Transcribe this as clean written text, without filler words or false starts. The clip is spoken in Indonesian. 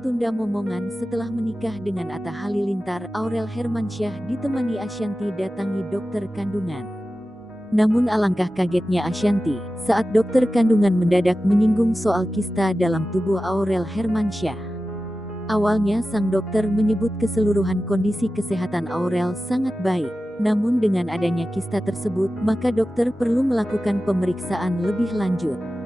tunda momongan setelah menikah dengan Atta Halilintar. Aurel Hermansyah ditemani Ashanty datangi dokter kandungan. Namun alangkah kagetnya Ashanty saat dokter kandungan mendadak menyinggung soal kista dalam tubuh Aurel Hermansyah. Awalnya sang dokter menyebut keseluruhan kondisi kesehatan Aurel sangat baik. Namun dengan adanya kista tersebut, maka dokter perlu melakukan pemeriksaan lebih lanjut.